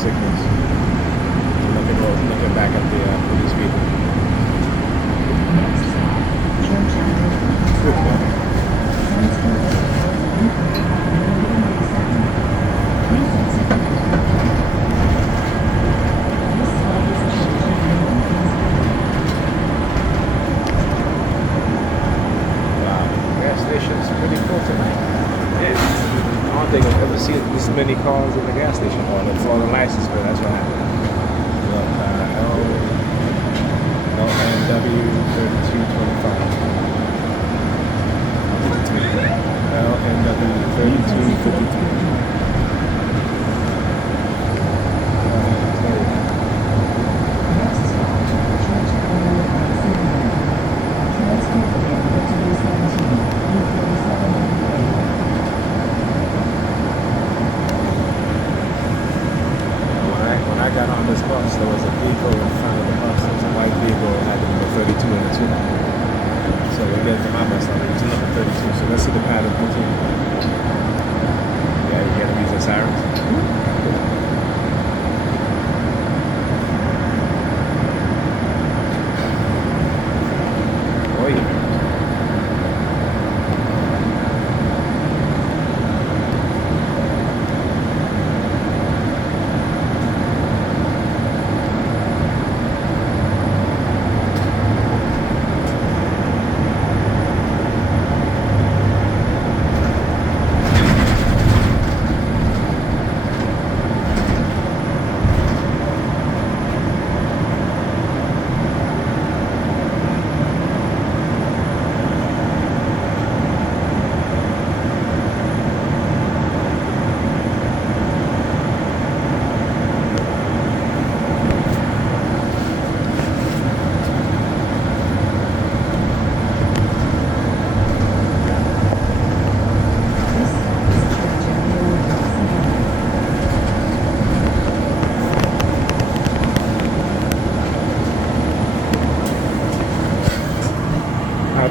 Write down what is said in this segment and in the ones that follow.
signals. Looking back at the police people. I don't think I've ever seen this many cars in the gas station or for the license plate. That's what happened. LNW 3225. LNW 3253. There was a vehicle in front of the bus. There was a white vehicle that had the number 32 in the 2. So we get to my bus stop, it's number 32. So let's see the pattern continue. Yeah, you get them using sirens. Oh yeah.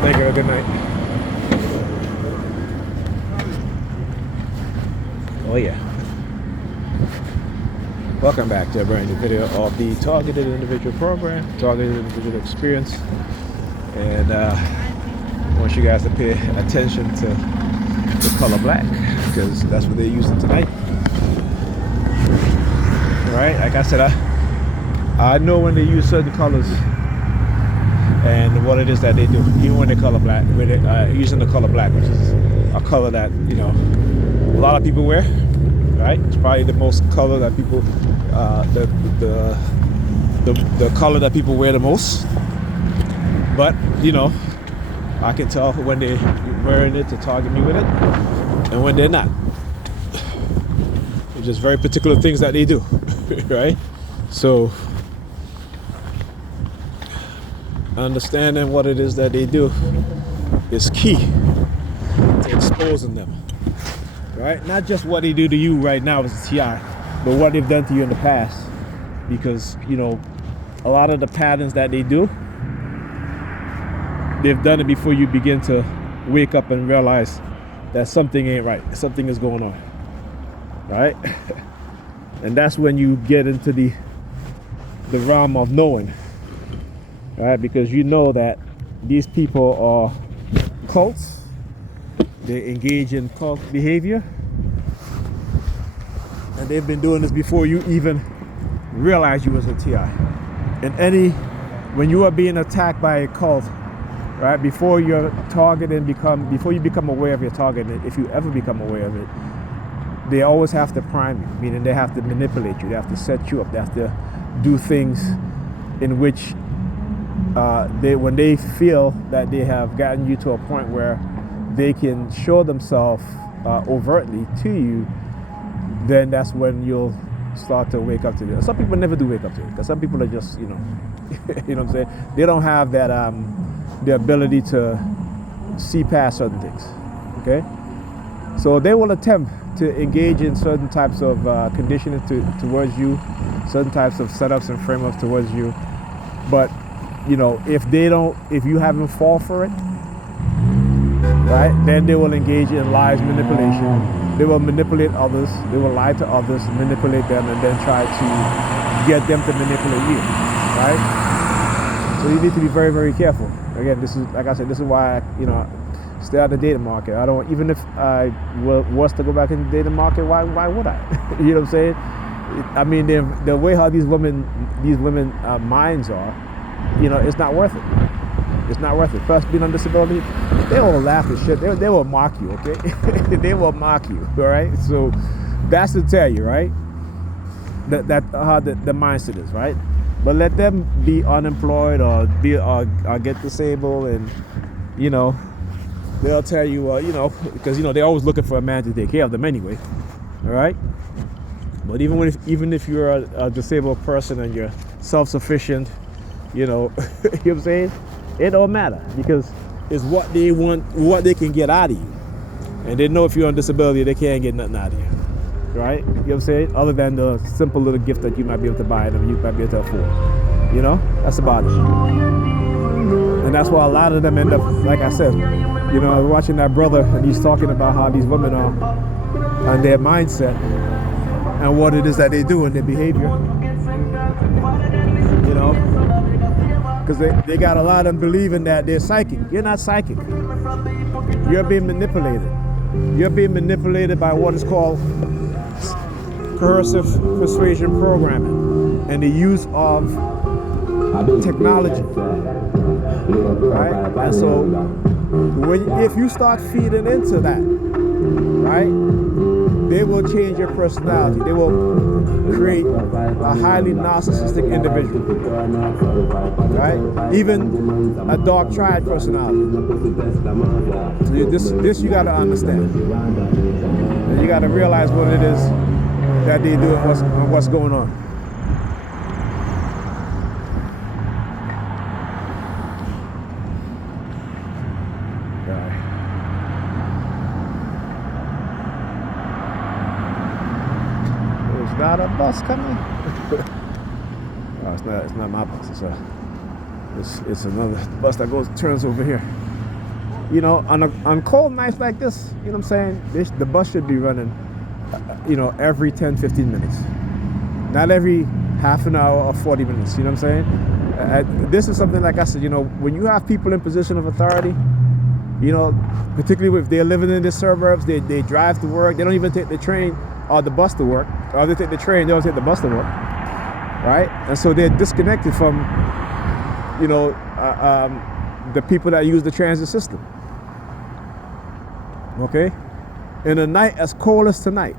Thank you. Good night. Oh yeah. Welcome back to a brand new video of the Targeted Individual Program, Targeted Individual Experience. And I want you guys to pay attention to the color black, because that's what they're using tonight. Right? Like I said, I know when they use certain colors and what it is that they do, even when they color black, when they using the color black, which is a color that, you know, a lot of people wear, right? It's probably the most color that people, the color that people wear the most. But, you know, I can tell when they're wearing it to target me with it and when they're not. It's just very particular things that they do, right? So understanding what it is that they do is key to exposing them, right? Not just what they do to you right now as a TI, but what they've done to you in the past. Because, you know, a lot of the patterns that they do, they've done it before you begin to wake up and realize that something ain't right, something is going on, right? And that's when you get into the realm of knowing, right? Because you know that these people are cults, they engage in cult behavior, and they've been doing this before you even realize you was a TI. And when you are being attacked by a cult, right, before your target before you become aware of your target, if you ever become aware of it, they always have to prime you, meaning they have to manipulate you, they have to set you up, they have to do things in which when they feel that they have gotten you to a point where they can show themselves overtly to you, then that's when you'll start to wake up to it. Some people never do wake up to it, because some people are just, you know, you know what I'm saying? They don't have that the ability to see past certain things. Okay, so they will attempt to engage in certain types of conditioning towards you, certain types of setups and frameworks towards you, but you know, if you haven't fall for it, right, then they will engage in lies, manipulation, They will manipulate others. They will lie to others, manipulate them, and then try to get them to manipulate you, right? So you need to be very, very careful. Again, this is, like I said, this is why stay out of the dating market. I don't, even if I was to go back in the dating market, why would I? You know what I'm saying? I mean, the way how these women minds are, it's not worth it. It's not worth it. First, being on disability, they will laugh and shit. They will mock you, okay? They will mock you, all right? So that's to tell you, right? That how the mindset is, right? But let them be unemployed or get disabled, and they'll tell you, because they're always looking for a man to take care of them anyway, all right? But even if you're a disabled person and you're self-sufficient, you know what I'm saying? It don't matter, because it's what they want, what they can get out of you. And they know if you're on disability, they can't get nothing out of you, right? You know what I'm saying? Other than the simple little gift that you might be able to buy them, you might be able to afford. That's about it. And that's why a lot of them end up, like I said, I was watching that brother, and he's talking about how these women are and their mindset and what it is that they do in their behavior. Because they got a lot of them believing that they're psychic. You're not psychic. You're being manipulated. You're being manipulated by what is called coercive persuasion programming and the use of technology. Right? And so if you start feeding into that, right, they will change your personality. They will create a highly narcissistic individual, right? Even a dark triad personality. So this you got to understand. And you got to realize what it is that they do and what's going on. Not a bus coming. Oh, it's not my bus. It's another bus that turns over here. On cold nights like this, you know what I'm saying? The bus should be running, every 10-15 minutes, not every half an hour or 40 minutes. You know what I'm saying? This is something, like I said, when you have people in position of authority, particularly if they're living in the suburbs, they drive to work. They don't even take the train or the bus to work, or they take the train, they don't take the bus to work, right? And so they're disconnected from, the people that use the transit system, okay? In a night as cold as tonight,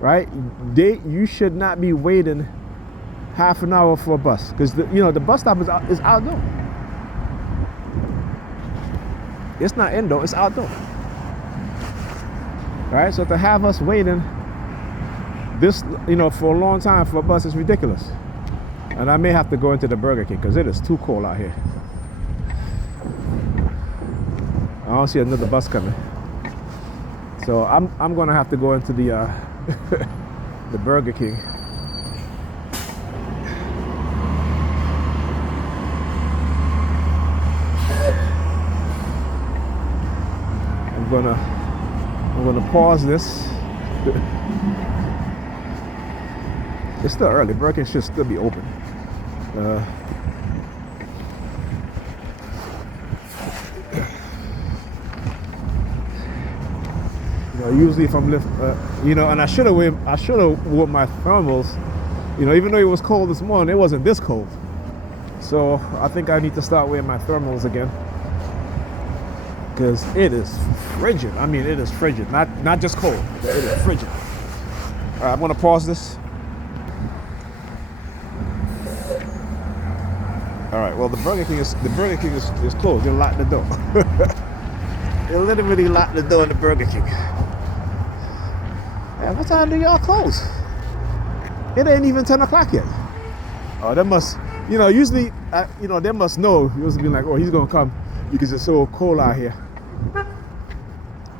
right? You should not be waiting half an hour for a bus, because the bus stop is outdoor. It's not indoor, it's outdoor. Right, so to have us waiting this, for a long time for a bus is ridiculous. And I may have to go into the Burger King because it is too cold out here. I don't see another bus coming, so I'm gonna have to go into the the Burger King. I'm gonna pause this. It's still early. Burger King should still be open. Usually if I'm and I should have worn my thermals. Even though it was cold this morning, it wasn't this cold. So I think I need to start wearing my thermals again, because it is frigid. I mean, it is frigid, not just cold. It is frigid. All right, I'm gonna pause this. All right. Well, the Burger King is closed. They locked the door. They literally locked the door in the Burger King. Man, what time do y'all close? It ain't even 10 o'clock yet. Oh, that must, usually, they must know. You must be like, oh, he's gonna come because it's so cold out here.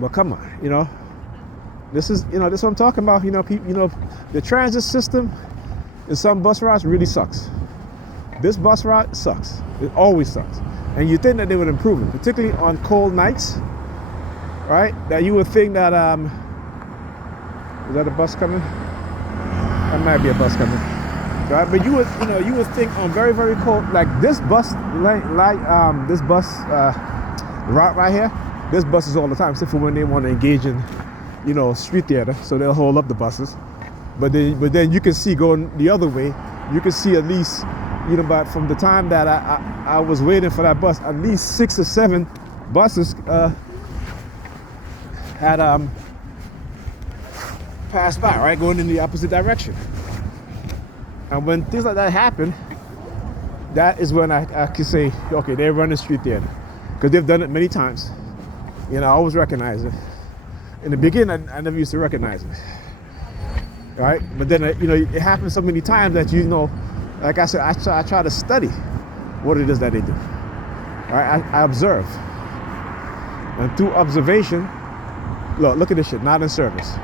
But come on, this is, this is what I'm talking about. People, the transit system in some bus routes really sucks. This bus route sucks. It always sucks. And you think that they would improve it, particularly on cold nights, right? That you would think that Is that a bus coming? That might be a bus coming. Right, but you would think on very, very cold, like this bus, this bus route right here, this buses all the time, except for when they want to engage in, street theater, so they'll hold up the buses. But then you can see going the other way, you can see at least, but from the time that I was waiting for that bus, at least 6 or 7 buses had passed by, right, going in the opposite direction. And when things like that happen, that is when I can say, okay, they're running street theater, because they've done it many times. I always recognize it. In the beginning, I never used to recognize it, right? But then, it happens so many times that like I said, I try to study what it is that they do. Right? I observe, and through observation, look at this shit. Not in service.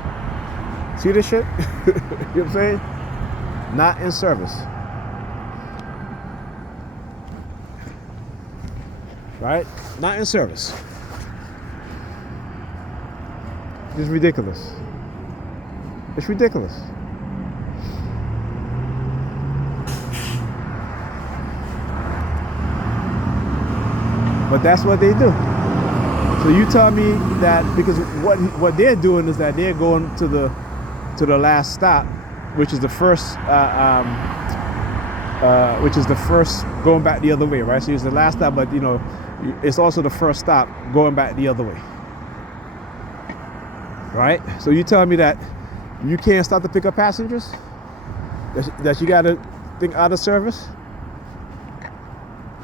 See this shit? You know what I'm saying? Not in service. Right? Not in service. It's ridiculous. It's ridiculous. But that's what they do. So you tell me that, because what they're doing is that they're going to the last stop, which is the first going back the other way, right? So it's the last stop, but it's also the first stop going back the other way, right? So you tell me that you can't stop to pick up passengers, that you got to think out of service,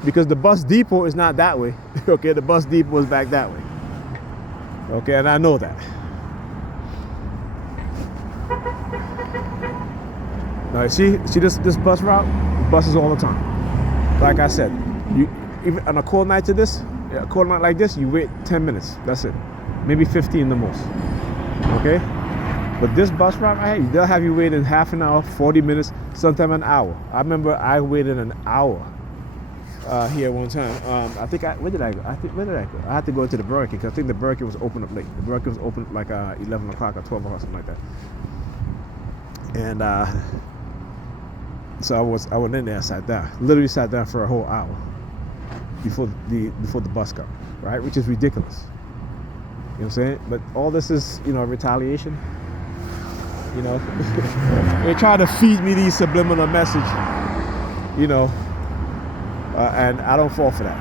because the bus depot is not that way. Okay, the bus depot is back that way. Okay, and I know that. Now, see this bus route? Buses all the time. Like I said, you even on a cold night a cold night like this, you wait 10 minutes. That's it. Maybe 15 the most. Okay? But this bus route right here, they'll have you waiting half an hour, 40 minutes, sometimes an hour. I remember I waited an hour here one time. Where did I go? I had to go to the Burger King, because I think the Burger King was open up late. The Burger King was open like 11 o'clock or 12 o'clock, something like that. And so I went in there, sat down, literally sat down for a whole hour before the bus got, right? Which is ridiculous. You know what I'm saying? But all this is, retaliation. They try to feed me these subliminal message, and I don't fall for that.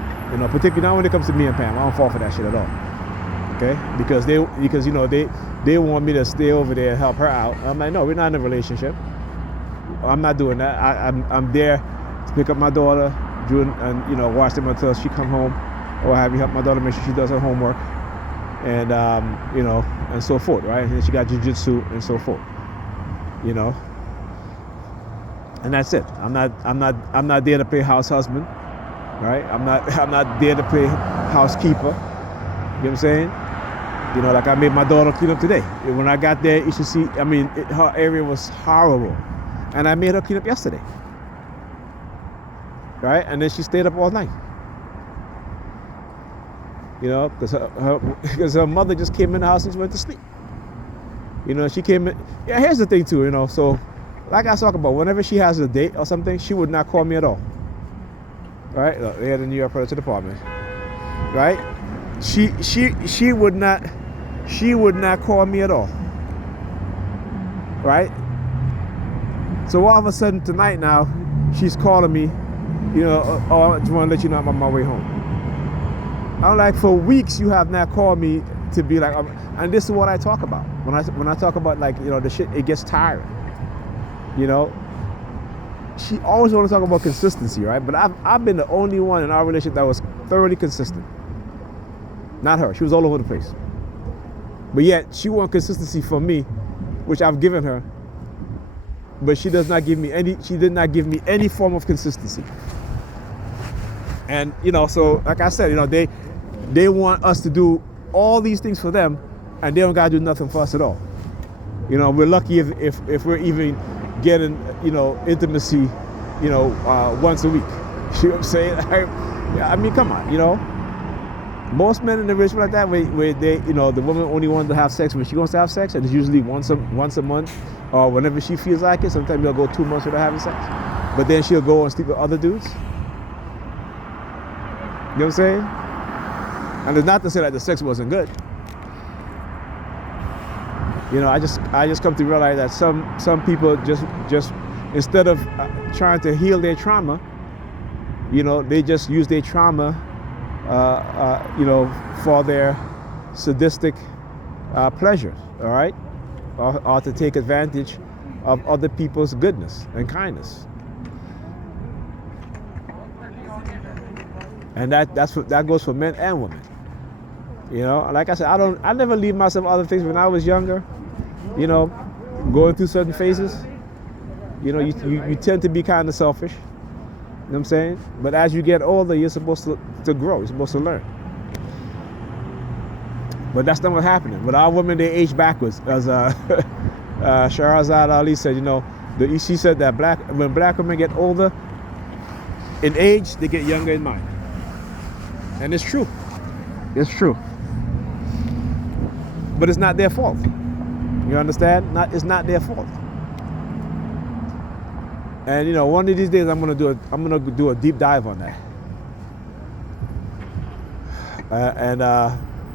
Particularly now when it comes to me and Pam, I don't fall for that shit at all. Okay? Because they want me to stay over there and help her out. I'm like, no, we're not in a relationship. I'm not doing that. I'm there to pick up my daughter, and watch them until she come home, or have you help my daughter make sure she does her homework, and and so forth, right? And then she got jiu-jitsu and so forth, and that's it. I'm not there to play house husband, right? I'm not there to play housekeeper. You know what I'm saying? Like I made my daughter clean up today. When I got there, you should see. Her area was horrible. And I made her clean up yesterday, right? And then she stayed up all night, because her mother just came in the house and she went to sleep. She came in. Yeah, here's the thing too, So, like I talk about, whenever she has a date or something, she would not call me at all, right? Look, they had the New York Predator Department, right? She would not call me at all, right? So all of a sudden tonight now, she's calling me, oh, I just want to let you know I'm on my way home. I'm like, for weeks you have not called me to be like, and this is what I talk about. When I talk about, like, the shit, it gets tiring. She always want to talk about consistency, right? But I've been the only one in our relationship that was thoroughly consistent. Not her. She was all over the place. But yet she wants consistency from me, which I've given her. But she did not give me any form of consistency. And so like I said, they want us to do all these things for them, and they don't gotta do nothing for us at all. We're lucky if we're even getting intimacy once a week. You know what I'm saying? Come on, Most men in the relationship like that, where they, the woman only wants to have sex when she wants to have sex, and it's usually once a month, or whenever she feels like it. Sometimes they'll go 2 months without having sex, but then she'll go and sleep with other dudes. You know what I'm saying? And it's not to say that the sex wasn't good. I just come to realize that some people just instead of trying to heal their trauma, they just use their trauma, for their sadistic pleasures, all right, or to take advantage of other people's goodness and kindness. And that goes for men and women. Like I said, I never leave myself other things. When I was younger, going through certain phases, you tend to be kind of selfish. You know what I'm saying? But as you get older, you're supposed to grow. You're supposed to learn. But that's not what's happening. With our women, they age backwards. As Shahrazad Ali said, she said that when black women get older in age, they get younger in mind. And it's true. It's true. But it's not their fault. You understand? It's not their fault. And one of these days I'm gonna do a deep dive on that,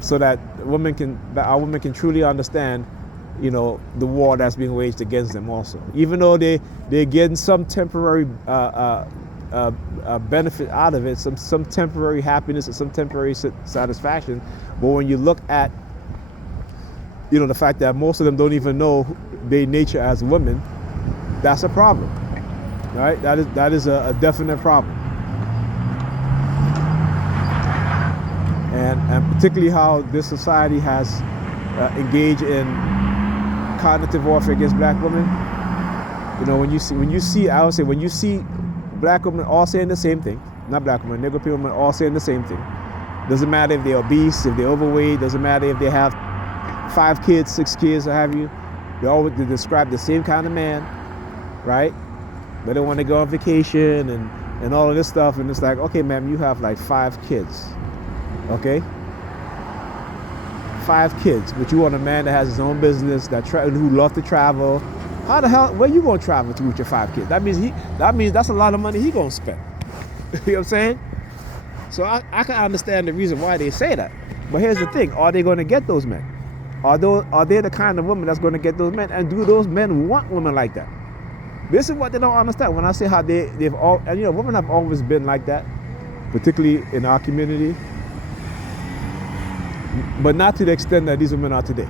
so that our women can truly understand, the war that's being waged against them also. Even though they're getting some temporary benefit out of it, some temporary happiness and some temporary satisfaction, but when you look at, the fact that most of them don't even know their nature as women, that's a problem. Right? That is a definite problem. And particularly how this society has engaged in cognitive warfare against black women. When you see black women all saying the same thing, not black women, Negro women all saying the same thing. Doesn't matter if they're obese, if they're overweight, doesn't matter if they have 5 kids, 6 kids, or have you. They describe the same kind of man, right? But they want to go on vacation and all of this stuff, and it's like, okay, ma'am, you have like 5 kids, okay? 5 kids, but you want a man that has his own business, who loves to travel. How the hell, where you gonna travel to with your 5 kids? That means that's a lot of money he gonna spend. You know what I'm saying? So I can understand the reason why they say that. But here's the thing: are they gonna get those men? Are they the kind of woman that's gonna get those men? And do those men want women like that? This is what they don't understand. When I say how they've all, and women have always been like that, particularly in our community, but not to the extent that these women are today.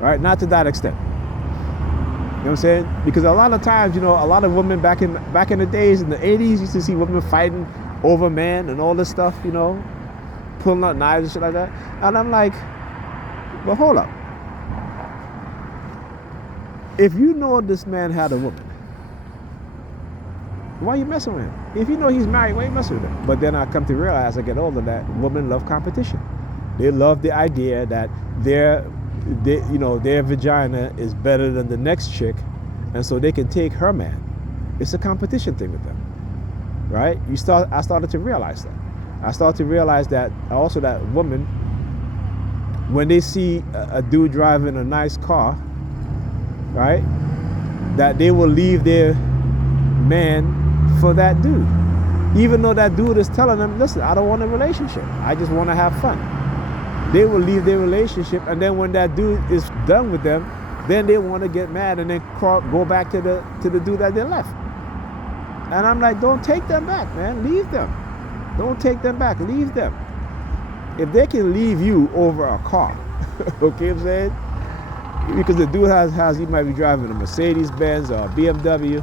Right? Not to that extent. You know what I'm saying? Because a lot of times, a lot of women back in the days, in the 80s, used to see women fighting over men and all this stuff, pulling out knives and shit like that. And I'm like, but hold up. If you know this man had a woman, why are you messing with him? If you know he's married, why are you messing with him? But then I come to realize, as I get older, that women love competition. They love the idea that their vagina is better than the next chick, and so they can take her man. It's a competition thing with them, right? I started to realize that. I started to realize that also that women, when they see a dude driving a nice car, right, that they will leave their man for that dude, even though that dude is telling them, listen, I don't want a relationship, I just want to have fun. They will leave their relationship, and then when that dude is done with them, then they want to get mad and then go back to the dude that they left. And I'm like, don't take them back, man. Leave them. Don't take them back. Leave them. If they can leave you over a car, okay, I'm saying? Because the dude he might be driving a Mercedes Benz or a BMW.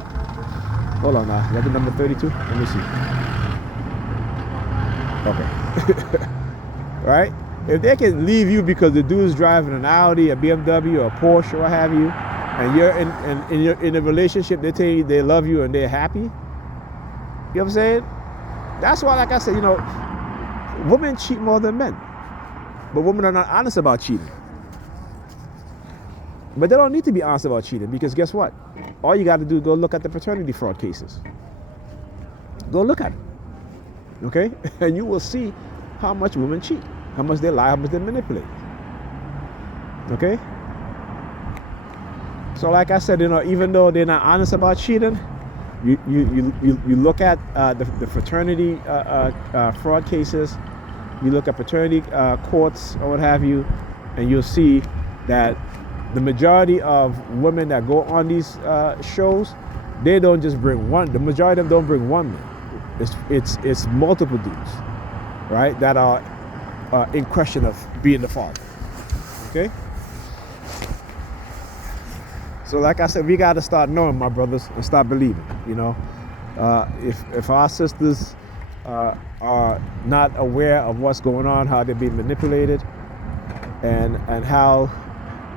Hold on now, is that the number 32? Let me see. Okay. Right? If they can leave you because the dude's driving an Audi, a BMW, or a Porsche, or what have you, and you're in a relationship, they tell you they love you and they're happy. You know what I'm saying? That's why, like I said, women cheat more than men. But women are not honest about cheating. But they don't need to be honest about cheating, because guess what? All you got to do is go look at the paternity fraud cases. Go look at it. Okay? And you will see how much women cheat, how much they lie, how much they manipulate. Okay? So like I said, even though they're not honest about cheating, you look at the fraternity fraud cases, you look at fraternity courts or what have you, and you'll see that the majority of women that go on these shows, they don't just bring one. The majority of them don't bring one man. It's multiple dudes, right? That are in question of being the father. Okay. So like I said, we got to start knowing, my brothers, and start believing. If our sisters are not aware of what's going on, how they're being manipulated, and how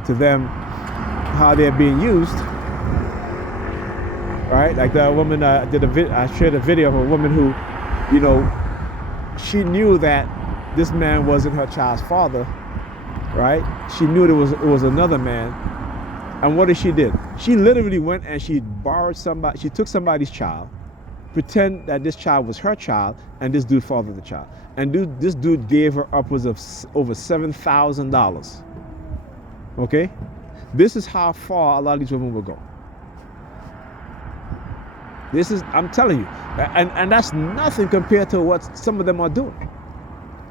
to them how they're being used, right? Like the woman I shared a video of a woman who, she knew that this man wasn't her child's father, right? She knew it was another man. And what did? She literally went and she took somebody's child, pretend that this child was her child, and this dude fathered the child. And this dude gave her upwards of over $7,000. Okay? This is how far a lot of these women will go. I'm telling you, and that's nothing compared to what some of them are doing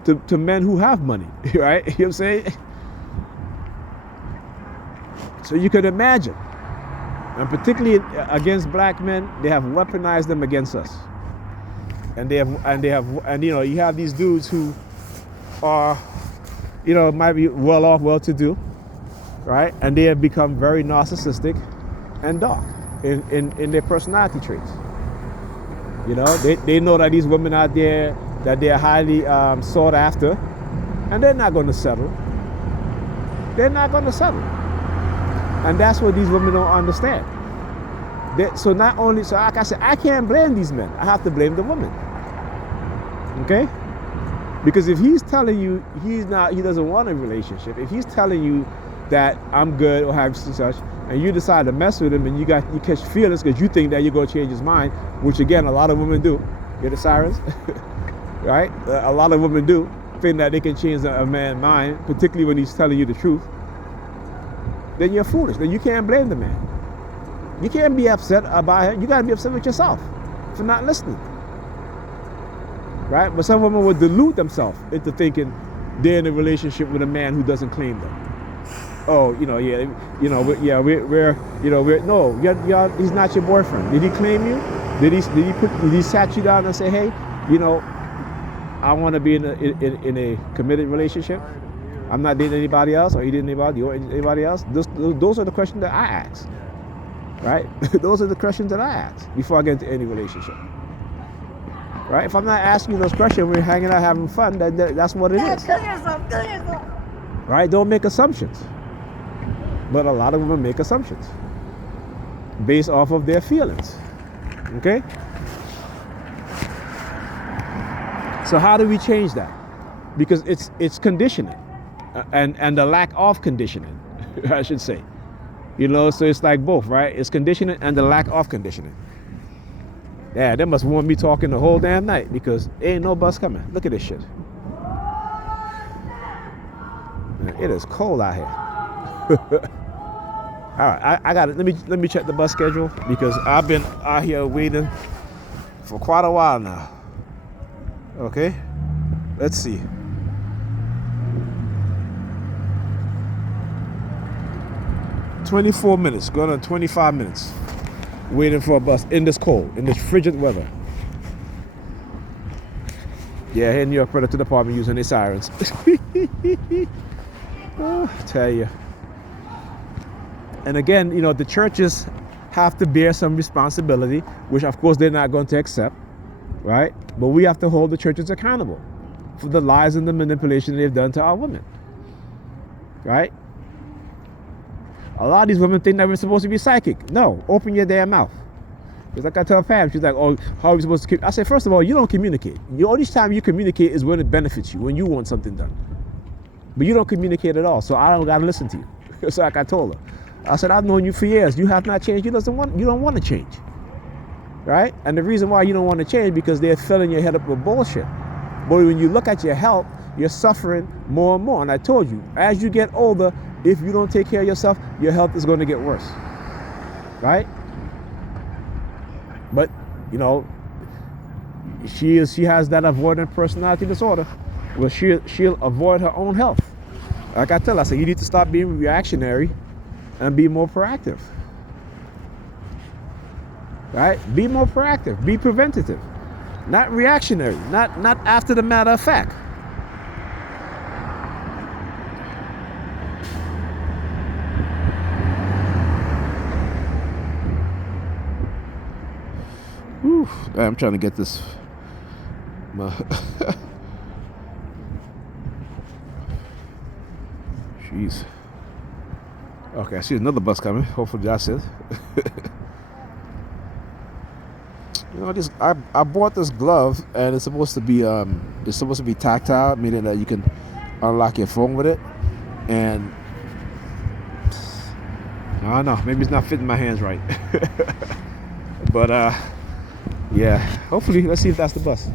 to men who have money, right? You know what I'm saying? So you could imagine, and particularly against black men, they have weaponized them against us. And you have these dudes who are, might be well off, well to do, right? And they have become very narcissistic and dark in their personality traits. They know that these women out there, that they're highly sought after, and they're not going to settle. They're not going to settle. And that's what these women don't understand. So like I said, I can't blame these men. I have to blame the woman. Okay? Because if he's telling you he doesn't want a relationship, if he's telling you that I'm good or have such, and you decide to mess with him and you catch feelings because you think that you're going to change his mind, which again, a lot of women do. Hear the sirens? Right? A lot of women do think that they can change a man's mind, particularly when he's telling you the truth. Then you're foolish. Then you can't blame the man. You can't be upset about him. You got to be upset with yourself for not listening. Right? But some women would delude themselves into thinking they're in a relationship with a man who doesn't claim them. Oh, no, he's not your boyfriend. Did he claim you? Did he sat you down and say, hey, I want to be in a committed relationship? I'm not dating anybody else, or you dating anybody else? Those are the questions that I ask, right? Those are the questions that I ask before I get into any relationship, right? If I'm not asking you those questions, we're hanging out having fun, that's what it is. Kill yourself. Right? Don't make assumptions. But a lot of women make assumptions based off of their feelings, okay? So how do we change that? Because it's conditioning. And the lack of conditioning, I should say. So it's like both, right? It's conditioning and the lack of conditioning. Yeah, they must want me talking the whole damn night because ain't no bus coming. Look at this shit. Man, it is cold out here. All right, I got it. Let me check the bus schedule because I've been out here waiting for quite a while now. Okay, let's see. 24 minutes, going on 25 minutes, waiting for a bus in this cold, in this frigid weather. Yeah, here in New York Predator Department using their sirens. Oh, I tell you. And again, the churches have to bear some responsibility, which of course they're not going to accept, right? But we have to hold the churches accountable for the lies and the manipulation they've done to our women, right? A lot of these women think that we're supposed to be psychic. No, open your damn mouth. It's like I tell Pam, she's like, oh, how are we supposed to I say, first of all, you don't communicate. The only time you communicate is when it benefits you, when you want something done. But you don't communicate at all, so I don't got to listen to you. It's like I told her. I said, I've known you for years. You have not changed. You don't want to change, right? And the reason why you don't want to change because they're filling your head up with bullshit. But when you look at your health, you're suffering more and more. And I told you, as you get older, if you don't take care of yourself, your health is going to get worse. Right? But, you know, she has that avoidant personality disorder where she'll avoid her own health. Like I tell her, I say, you need to stop being reactionary and be more proactive. Right? Be more proactive. Be preventative. Not reactionary. Not after the matter of fact. Whew. I'm trying to get this. Jeez. Okay, I see another bus coming. Hopefully that's it. You know, I bought this glove, and it's supposed to be tactile, meaning that you can unlock your phone with it. And I don't know, maybe it's not fitting my hands right. But yeah, hopefully, let's see if that's the bus.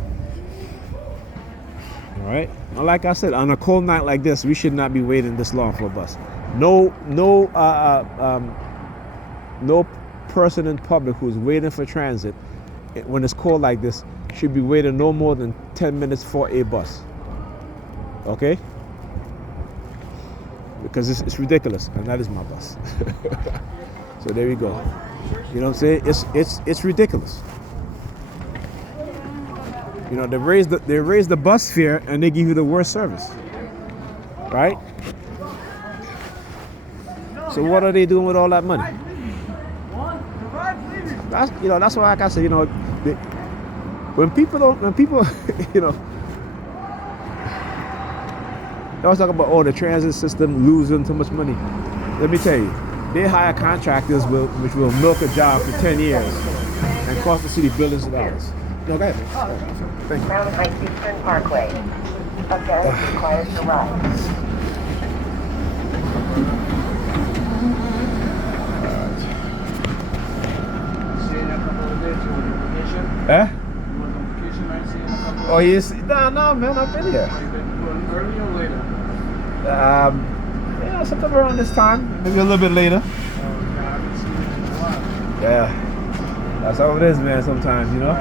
All right. Well, like I said, on a cold night like this, we should not be waiting this long for a bus. No person in public who's waiting for transit when it's cold like this should be waiting no more than 10 minutes for a bus. Okay? Because it's ridiculous, and that is my bus. So there we go. You know what I'm saying? It's ridiculous. You know, they raise the bus fare and they give you the worst service. Right? So what are they doing with all that money? That's why, like I said, you know, when people, you know, they always talk about, the transit system losing too much money. Let me tell you, they hire contractors which will milk a job for 10 years and cost the city billions of dollars. No, go ahead. Thank you. Crown Heights Eastern Parkway. Again, requires to rise. Eh? Oh, yes. No, man, I've been here. Earlier or later? Yeah, sometime around this time, maybe a little bit later. I haven't seen it in a while. Yeah, that's how it is, man. Sometimes, you know.